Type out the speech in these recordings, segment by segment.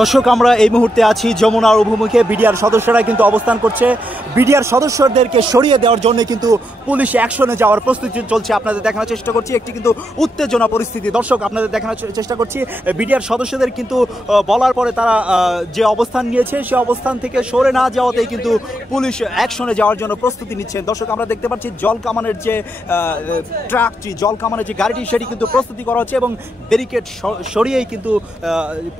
দর্শক, আমরা এই মুহূর্তে আছি যমুনার অভিমুখে। বিডিআর সদস্যরা কিন্তু অবস্থান করছে। বিডিআর সদস্যদেরকে সরিয়ে দেওয়ার জন্য কিন্তু পুলিশ অ্যাকশনে যাওয়ার প্রস্তুতি চলছে। আপনাদের দেখানোর চেষ্টা করছি একটি কিন্তু উত্তেজনা পরিস্থিতি। দর্শক, আপনাদের দেখানোর চেষ্টা করছি বিডিআর সদস্যদের কিন্তু বলার পরে তারা যে অবস্থান নিয়েছে সে অবস্থান থেকে সরে না যাওয়াতেই কিন্তু পুলিশ অ্যাকশনে যাওয়ার জন্য প্রস্তুতি নিচ্ছেন। দর্শক, আমরা দেখতে পাচ্ছি জল কামানের যে ট্রাকটি, জল কামানের যে গাড়িটি, সেটি কিন্তু প্রস্তুতি করা হচ্ছে এবং ব্যারিকেড সরিয়েই কিন্তু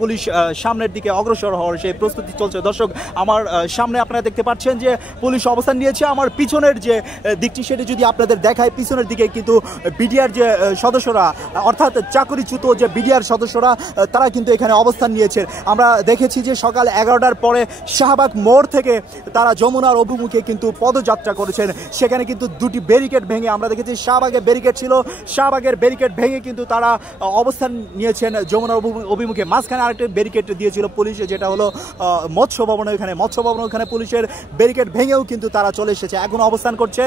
পুলিশ সামনের দিকে অগ্রসর হওয়ার সেই প্রস্তুতি চলছে। দর্শক, আমার সামনে আপনারা দেখতে পাচ্ছেন যে পুলিশ অবস্থান নিয়েছে। আমার পিছনের যে দিকটি সেটি যদি আপনাদের দেখায়, পিছনের দিকে কিন্তু বিডিআর যে সদস্যরা, অর্থাৎ চাকরিচ্যুত যে বিডিআর সদস্যরা, তারা কিন্তু এখানে অবস্থান নিয়েছে। আমরা দেখেছি যে সকাল 11টার পরে শাহবাগ মোড় থেকে তারা যমুনার অভিমুখে কিন্তু পদযাত্রা করেছেন। সেখানে কিন্তু দুটি ব্যারিকেড ভেঙে, আমরা দেখেছি শাহবাগে ব্যারিকেড ছিল, শাহবাগের ব্যারিকেড ভেঙে কিন্তু তারা অবস্থান নিয়েছেন যমুনার অভিমুখে। মাঝখানে আরেকটি ব্যারিকেড দিয়েছিল পুলিশ, যেটা হলো মৎস্য ভবনের ওখানে পুলিশের ব্যারিকেড ভেঙেও কিন্তু তারা চলে এসেছে। এখন অবস্থান করছে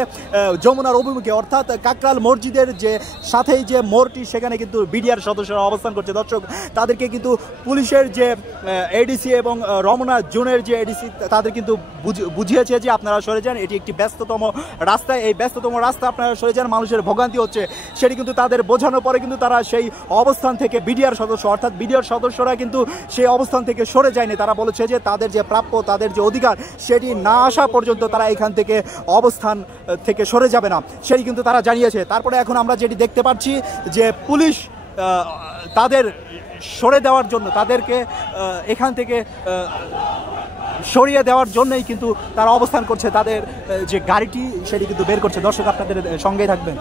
যমুনার অভিমুখে, অর্থাৎ কাকরাল মসজিদের যে সাথেই যে মোড়টি, সেখানে কিন্তু বিডিআর সদস্যরা অবস্থান করছে। দর্শক, তাদেরকে কিন্তু পুলিশের যে এডিসি এবং রমনা জোনের যে এডিসি, তাদের কিন্তু বুঝিয়েছে যে আপনারা সরে যান, এটি একটি ব্যস্ততম রাস্তা, এই ব্যস্ততম রাস্তা আপনারা সরে যান, মানুষের ভোগান্তি হচ্ছে। সেটি কিন্তু তাদের বোঝানোর পরে কিন্তু তারা সেই অবস্থান থেকে বিডিআর সদস্য, অর্থাৎ বিডিআর সদস্যরা কিন্তু সেই অবস্থান থেকে সরে যায়নি। তারা বলেছে যে তাদের যে প্রাপ্য, তাদের যে অধিকার, সেটি না আসা পর্যন্ত তারা এখান থেকে অবস্থান থেকে সরে যাবে না, সেটি কিন্তু তারা জানিয়েছে। তারপরে এখন আমরা যেটি দেখতে পাচ্ছি যে পুলিশ তাদের সরে দেওয়ার জন্য, তাদেরকে এখান থেকে সরিয়ে দেওয়ার জন্যই কিন্তু তারা অবস্থান করছে। তাদের যে গাড়িটি সেটি কিন্তু বের করছে। দর্শক, আপনাদের সঙ্গেই থাকবেন।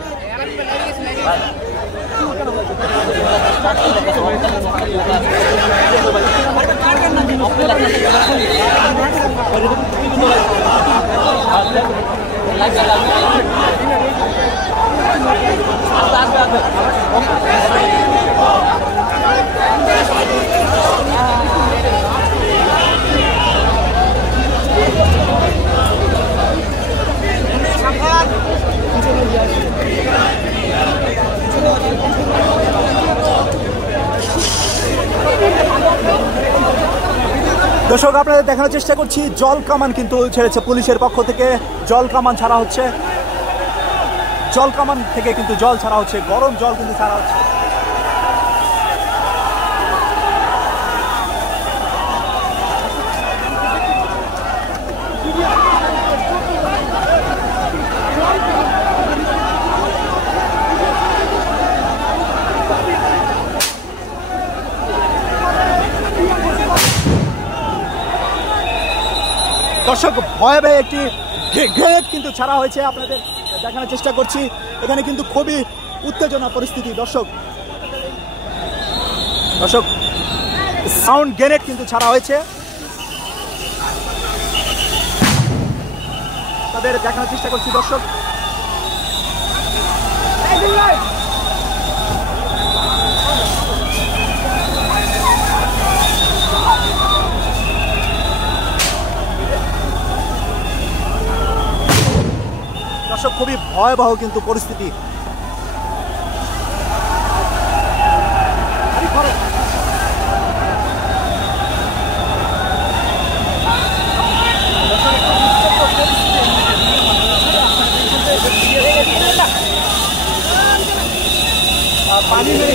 দর্শক, আপনাদের দেখানোর চেষ্টা করছি জল কামান কিন্তু ছেড়েছে পুলিশের পক্ষ থেকে। জল কামান ছাড়া হচ্ছে, জল কামান থেকে কিন্তু জল ছাড়া হচ্ছে, গরম জল কিন্তু ছাড়া হচ্ছে। দর্শক, ভয়াবহ একটি গ্রেনেড কিন্তু ছাড়া হয়েছে। আপনাদের দেখানোর চেষ্টা করছি, এখানে কিন্তু খুবই উত্তেজনা পরিস্থিতি। দর্শক, সাউন্ড গ্রেনেড কিন্তু ছাড়া হয়েছে। তাদের দেখানোর চেষ্টা করছি। দর্শক, খুবই ভয়াবহ কিন্তু পরিস্থিতি। পানি মেরে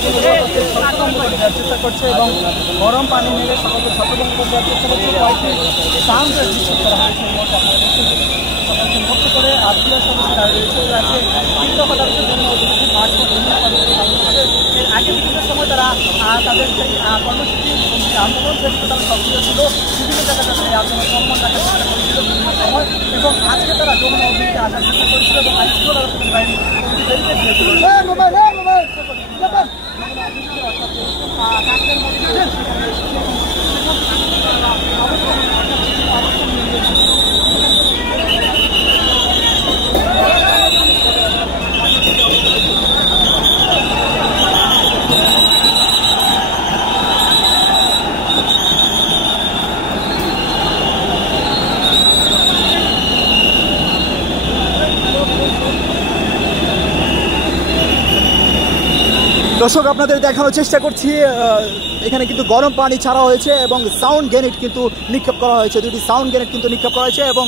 চেষ্টা করছে এবং গরম পানি মেরে সকলকে সচেতন করে দেওয়ার চেষ্টা করছে। কয়েকটি সাউন্ড করা হয়েছে করে আত্মীয় সদস্যরা রয়েছে, তীব্র পদার্থের জন্য আগে বিভিন্ন সময় তারা তাদের সেই কর্মসূচি আন্দোলন সেটিতে তারা সক্রিয় ছিল, বিভিন্ন জায়গায় তারা এই আন্দোলন সম্মান রাখার চেষ্টা করেছিল বিভিন্ন সময়, এবং আজকে তারা যমুনা অভিমুখে আসার চেষ্টা করেছিল এবং আজকেও তারা পুলিশ বাহিনী ব্যারিকেড দিয়েছিল। দর্শক, আপনাদের দেখানোর চেষ্টা করছি এখানে কিন্তু গরম পানি ছাড়া হয়েছে এবং সাউন্ড গ্রেনেড কিন্তু নিক্ষেপ করা হয়েছে, দুটি সাউন্ড গ্রেনেড কিন্তু নিক্ষেপ করা হয়েছে এবং